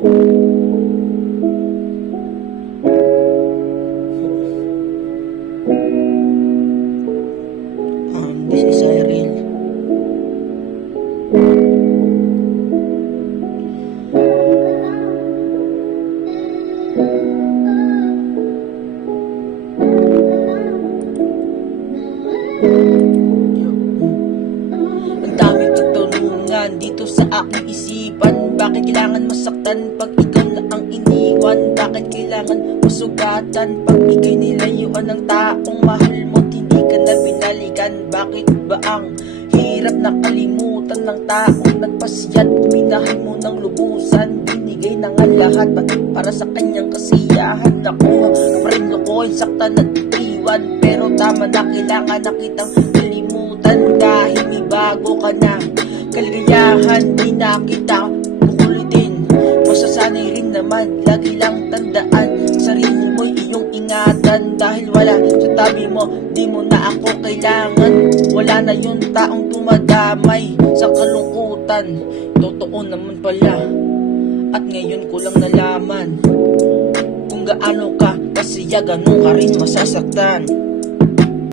This is Cyril. Ang daming katanungan dito sa aking isipan. Bakit kailangan masaktan pag ikaw na ang iniwan? Bakit kailangan masugatan pag ika'y nilayuan ng taong mahal mo't hindi ka na binalikan? Bakit ba ang hirap na kalimutan ng taong nagpasyat? Minahal mo ng lubusan, binigay na nga lahat para sa kanyang kasiyahan. Ako ang premyo ko'y saktan at iwan, pero tama na, kailangan na kitang kalimutan. Dahil may bago ka na kaligayahan, di na kita kukulitin. Masasanay rin naman, lagi lang tandaan, sarili mo iyong ingatan. Dahil wala sa tabi mo, di mo na ako kailangan. Wala na yung taong tumadamay sa kalungkutan. Totoo naman pala, at ngayon ko lang nalaman kung gaano ka kasiya, ganun ka rin masasaktan.